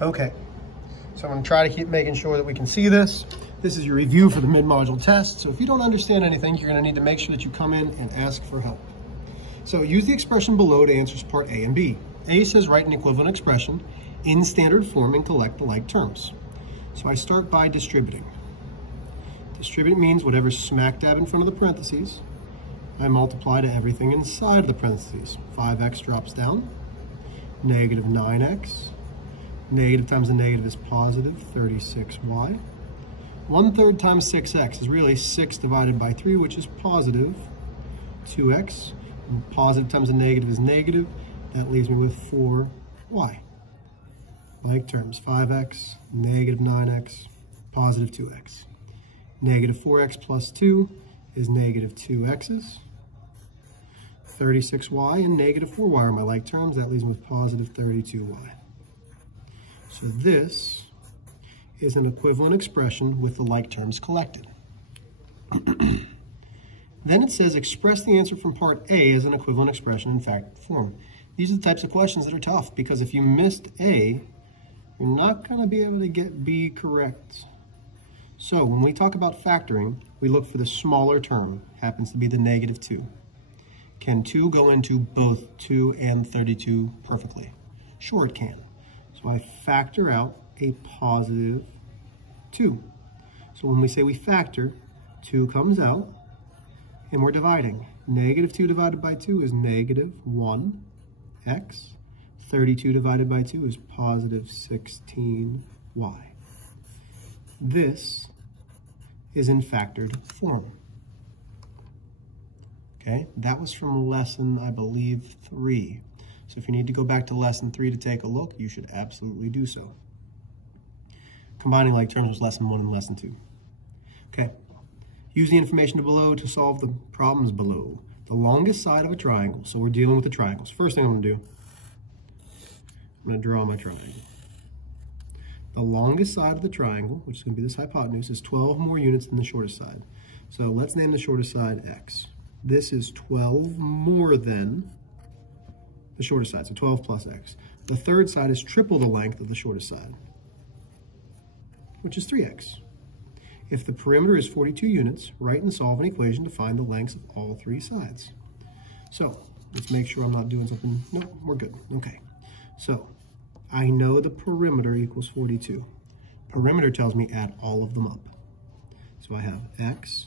Okay, so I'm gonna try to keep making sure that we can see this. This is your review for the mid-module test. So if you don't understand anything, you're gonna need to make sure that you come in and ask for help. So use the expression below to answer part A and B. A says write an equivalent expression in standard form and collect the like terms. So I start by distributing. Distribute means whatever's smack dab in front of the parentheses, I multiply to everything inside of the parentheses. 5x drops down, negative 9x. Negative times a negative is positive 36y. 1/3 times 6x is really 6 divided by 3, which is positive 2x. And positive times a negative is negative. That leaves me with 4y. Like terms, 5x, negative 9x, positive 2x. Negative 4x plus 2 is negative 2x's. 36y and negative 4y are my like terms. That leaves me with positive 32y. So this is an equivalent expression with the like terms collected. Then it says express the answer from part A as an equivalent expression in fact form. These are the types of questions that are tough because if you missed A, you're not going to be able to get B correct. So when we talk about factoring, we look for the smaller term, happens to be the negative 2. Can 2 go into both 2 and 32 perfectly? Sure it can. So I factor out a positive 2. So when we say we factor, 2 comes out, and we're dividing. Negative 2 divided by 2 is negative 1x. 32 divided by 2 is positive 16y. This is in factored form. Okay, that was from lesson, I believe, 3. So if you need to go back to lesson 3 to take a look, you should absolutely do so. Combining like terms was lesson 1 and lesson 2. Okay, use the information below to solve the problems below. The longest side of a triangle, so we're dealing with the triangles. First thing I'm gonna do, I'm gonna draw my triangle. The longest side of the triangle, which is gonna be this hypotenuse, is 12 more units than the shortest side. So let's name the shortest side x. This is 12 more than the shortest side, so 12 plus x. The third side is triple the length of the shortest side, which is 3x. If the perimeter is 42 units, write and solve an equation to find the lengths of all 3 sides. So let's make sure I'm not doing something. No, we're good. Okay. So I know the perimeter equals 42. Perimeter tells me add all of them up. So I have x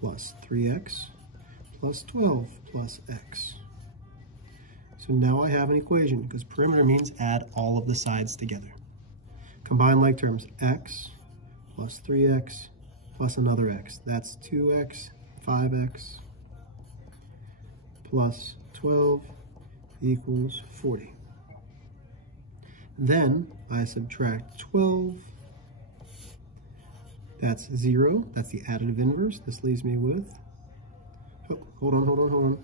plus 3x plus 12 plus x. So now I have an equation because perimeter means add all of the sides together. Combine like terms, x plus 3x plus another x. That's 2x, 5x plus 12 equals 40. Then I subtract 12. That's 0. That's the additive inverse. This leaves me with, oh, hold on.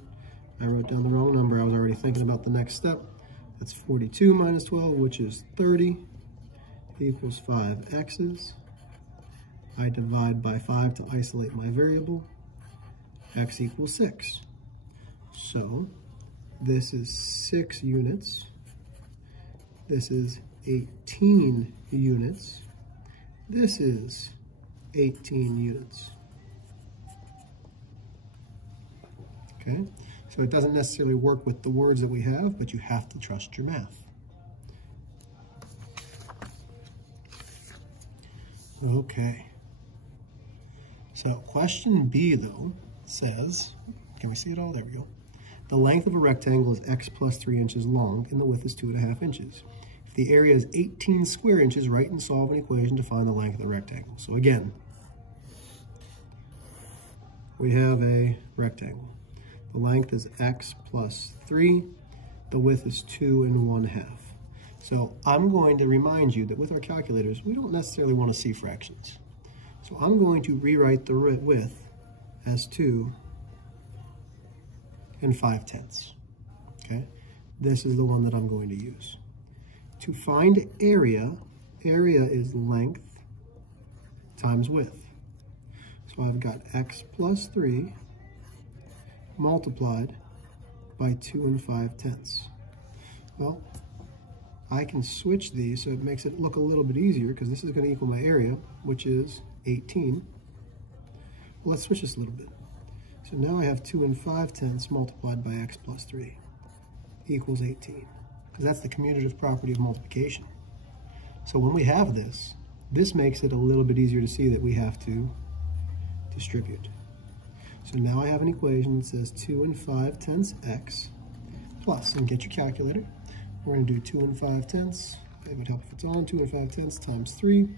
I wrote down the wrong number. I was already thinking about the next step. That's 42 minus 12, which is 30, equals 5 x's. I divide by 5 to isolate my variable. X equals 6. So this is 6 units. This is 18 units. This is 18 units. Okay, so it doesn't necessarily work with the words that we have, but you have to trust your math. Okay, so question B though says, can we see it all? There we go. The length of a rectangle is x plus 3 inches long and the width is 2.5 inches. If the area is 18 square inches, write and solve an equation to find the length of the rectangle. So again, we have a rectangle. The length is x plus 3. The width is 2 1/2. So I'm going to remind you that with our calculators, we don't necessarily want to see fractions. So I'm going to rewrite the width as 2 5/10. Okay, this is the one that I'm going to use. To find area, area is length times width. So I've got x plus 3 multiplied by 2 5/10. Well, I can switch these so it makes it look a little bit easier, because this is going to equal my area, which is 18. Well, let's switch this a little bit. So now I have 2 5/10 multiplied by x plus 3 equals 18, because that's the commutative property of multiplication. So when we have this, this makes it a little bit easier to see that we have to distribute. So now I have an equation that says 2 5/10 x plus, and get your calculator, we're going to do 2 5/10. It would help if it's on. 2 5/10 times 3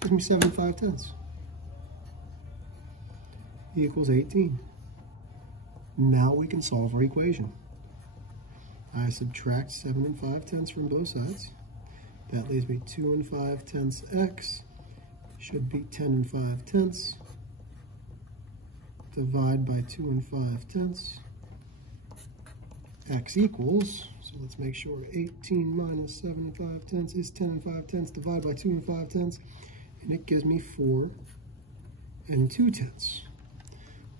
gives me 7 5/10 equals 18. Now we can solve our equation. I subtract 7 5/10 from both sides. That leaves me 2 5/10 x should be 10 5/10. Divide by 2 5/10. X equals, so let's make sure, 18 minus 7 5/10 is 10 5/10. Divide by 2 5/10, and it gives me 4 2/10.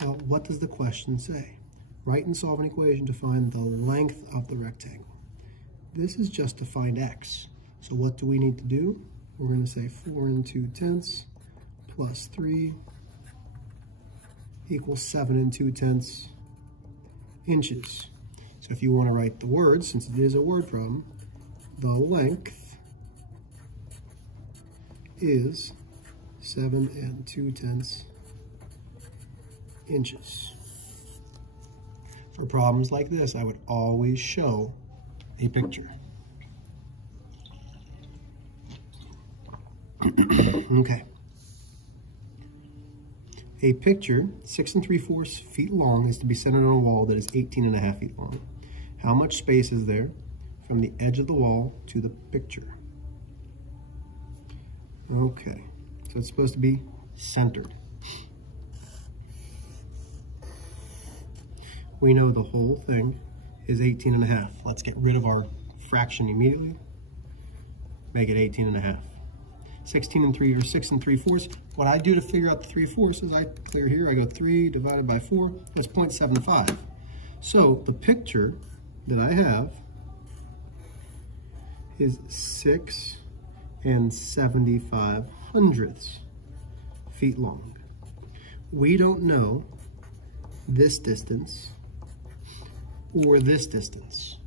Well, what does the question say? Write and solve an equation to find the length of the rectangle. This is just to find x. So what do we need to do? We're going to say 4 2/10 plus 3 equals 7 2/10 inches. So if you want to write the words, since it is a word problem, the length is 7 2/10 inches. For problems like this, I would always show a picture. Okay. A picture 6 3/4 feet long is to be centered on a wall that is 18.5 feet long. How much space is there from the edge of the wall to the picture? Okay, so it's supposed to be centered. We know the whole thing is 18.5. Let's get rid of our fraction immediately. Make it 18.5. 16 3 or 6 3/4. What I do to figure out the 3/4 is I clear here, I go 3 divided by 4, that's 0.75. So the picture that I have is 6 75/100 feet long. We don't know this distance or this distance.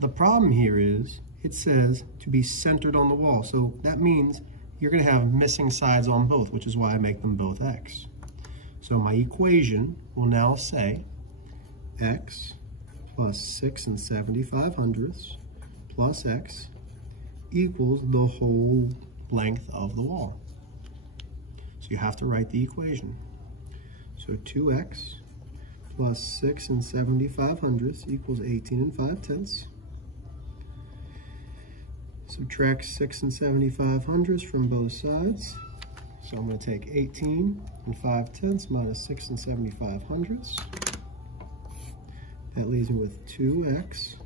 The problem here is it says to be centered on the wall. So that means you're going to have missing sides on both, which is why I make them both x. So my equation will now say x plus 6 75/100 plus x equals the whole length of the wall. So you have to write the equation. So 2x plus 6 75/100 equals 18 5/10. Subtract 6 75/100 from both sides. So I'm going to take 18 5/10 minus 6 75/100. That leaves me with 2x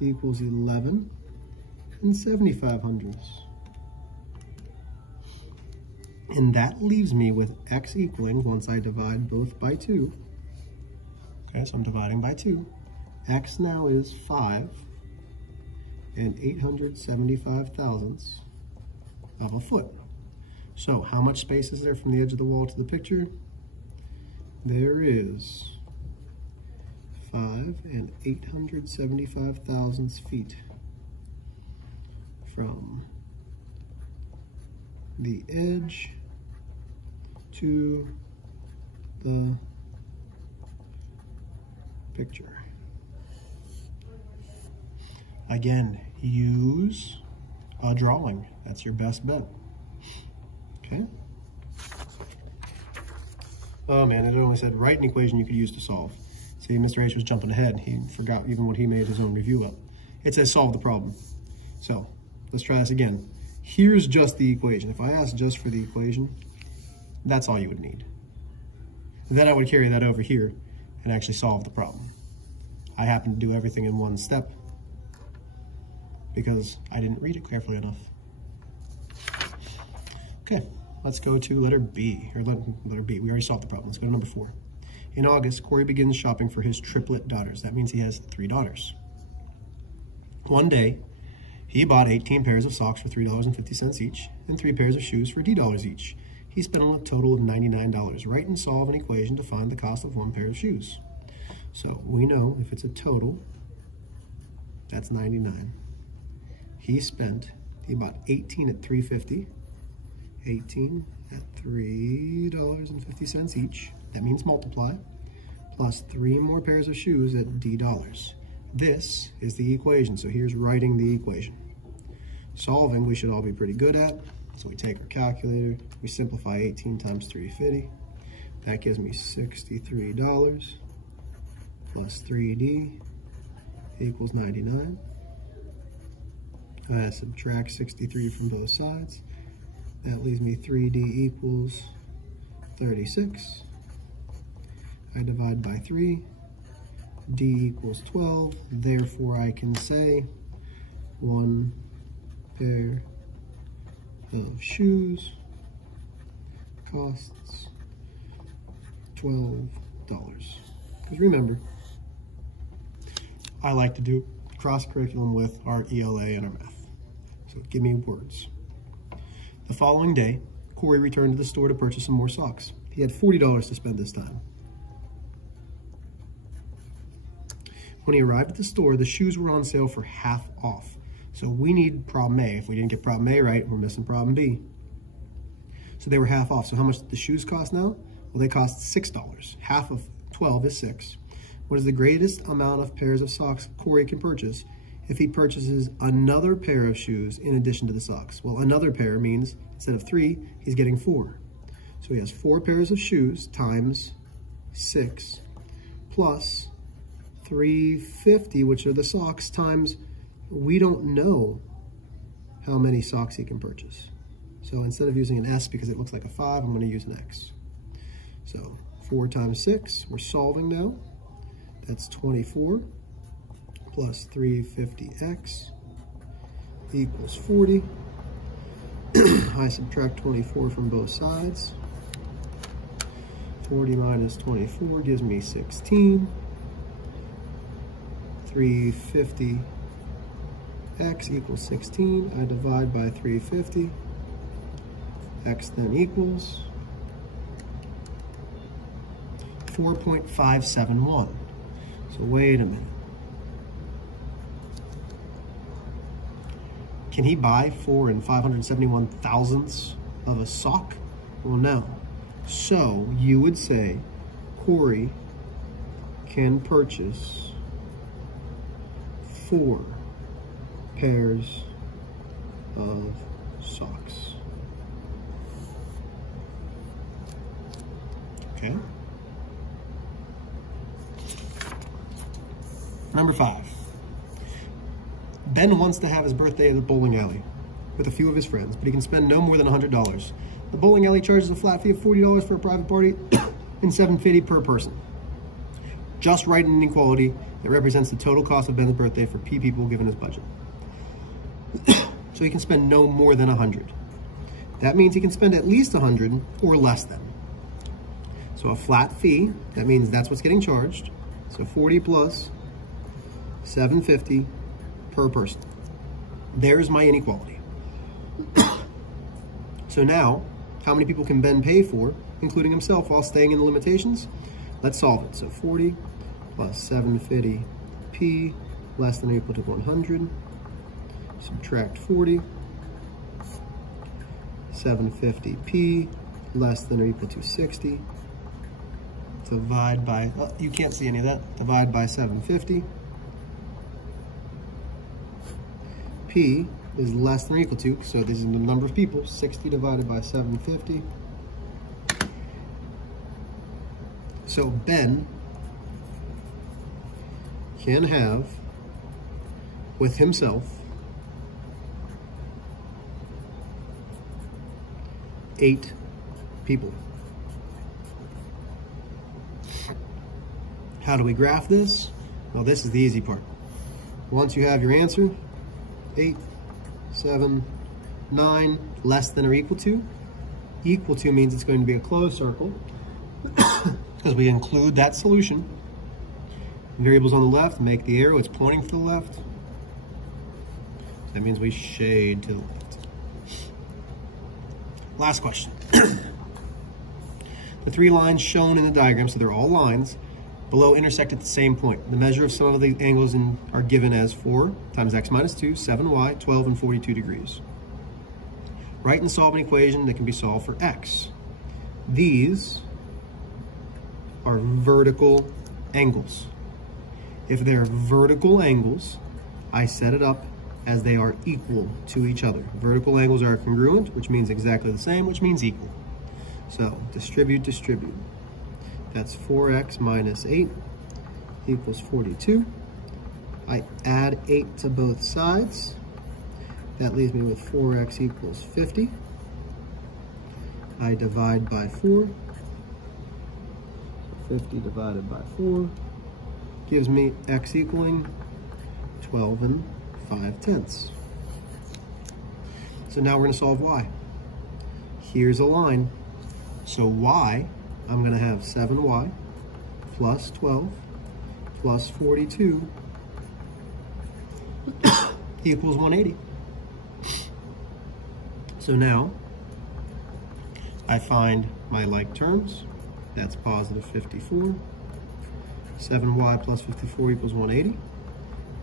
equals 11 75/100. And that leaves me with x equaling, once I divide both by 2. Okay, so I'm dividing by 2. X now is 5 875 of a foot. So how much space is there from the edge of the wall to the picture? There is 5 875 feet from the edge to the picture. Again, use a drawing. That's your best bet. Okay? Oh man, it only said write an equation you could use to solve. See, Mr. H was jumping ahead. He forgot even what he made his own review up. It says solve the problem. So, let's try this again. Here's just the equation. If I asked just for the equation, that's all you would need. And then I would carry that over here and actually solve the problem. I happen to do everything in one step because I didn't read it carefully enough. Okay, let's go to letter B, or letter B. We already solved the problem. Let's go to number 4. In August, Corey begins shopping for his triplet daughters. That means he has 3 daughters. One day, He bought 18 pairs of socks for $3.50 each and 3 pairs of shoes for $D each. He spent a total of $99. Write and solve an equation to find the cost of 1 pair of shoes. So we know if it's a total, that's 99. He bought 18 at $3.50, 18 at $3.50 each. That means multiply, plus 3 more pairs of shoes at D dollars. This is the equation, so here's writing the equation. Solving, we should all be pretty good at. So we take our calculator, we simplify 18 times 350. That gives me $63 plus 3D equals 99. I subtract 63 from both sides. That leaves me 3D equals 36. I divide by 3. D equals 12. Therefore, I can say 1 pair of shoes costs $12. Because remember, I like to do cross-curriculum with our ELA and our math. So give me words. The following day, Corey returned to the store to purchase some more socks. He had $40 to spend this time. When he arrived at the store, the shoes were on sale for half off. So we need problem A. If we didn't get problem A right, we're missing problem B. So they were half off. So how much do the shoes cost now? Well, they cost $6. Half of 12 is 6. What is the greatest amount of pairs of socks Corey can purchase if he purchases another pair of shoes in addition to the socks? Well, another pair means instead of 3, he's getting 4. So he has 4 pairs of shoes times 6 plus 350, which are the socks, times we don't know how many socks he can purchase. So instead of using an S because it looks like a 5, I'm going to use an X. So 4 times 6, we're solving now. That's 24 plus 350x equals 40. I subtract 24 from both sides. 40 minus 24 gives me 16. 350x equals 16. I divide by 350. X then equals 4.571. So wait a minute. Can he buy 4 571 thousandths of a sock? Well, no. So you would say Corey can purchase 4 pairs of socks. Okay. Number 5. Ben wants to have his birthday at the bowling alley with a few of his friends, but he can spend no more than $100. The bowling alley charges a flat fee of $40 for a private party and $7.50 per person. Just write an inequality that represents the total cost of Ben's birthday for P people given his budget. So he can spend no more than 100. That means he can spend at least 100 or less than. So a flat fee, that means that's what's getting charged. So 40 plus $7.50 per person. There's my inequality. So now, how many people can Ben pay for, including himself, while staying in the limitations? Let's solve it. So 40 plus 750p less than or equal to 100. Subtract 40. 750p less than or equal to 60. Divide by, you can't see any of that. Divide by 750. P is less than or equal to, so this is the number of people, 60 divided by 750. So Ben can have, with himself, 8 people. How do we graph this? Well, this is the easy part. Once you have your answer, 8, 7, 9, less than or equal to. Equal to means it's going to be a closed circle because we include that solution. Variables on the left, make the arrow, it's pointing to the left. That means we shade to the left. Last question. The three lines shown in the diagram, so they're all lines, below intersect at the same point. The measure of some of the angles are given as 4 times x minus 2, 7y, 12, and 42 degrees. Write and solve an equation that can be solved for x. These are vertical angles. If they're vertical angles, I set it up as they are equal to each other. Vertical angles are congruent, which means exactly the same, which means equal. So distribute, distribute. That's 4x minus 8 equals 42. I add 8 to both sides. That leaves me with 4x equals 50. I divide by 4. 50 divided by 4 gives me x equaling 12 and 5/10. So now we're going to solve y. Here's a line. So y, I'm going to have 7y plus 12 plus 42 equals 180. So now I find my like terms. That's positive 54. 7y plus 54 equals 180.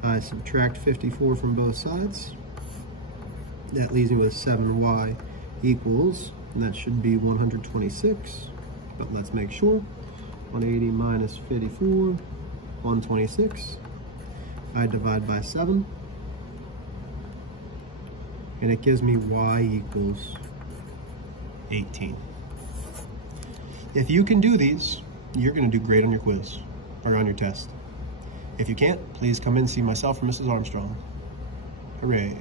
I subtract 54 from both sides. That leaves me with 7y equals, and that should be 126, but let's make sure. 180 minus 54, 126. I divide by 7, and it gives me y equals 18. If you can do these, you're going to do great on your quiz or on your test. If you can't, please come in and see myself or Mrs. Armstrong. Hooray.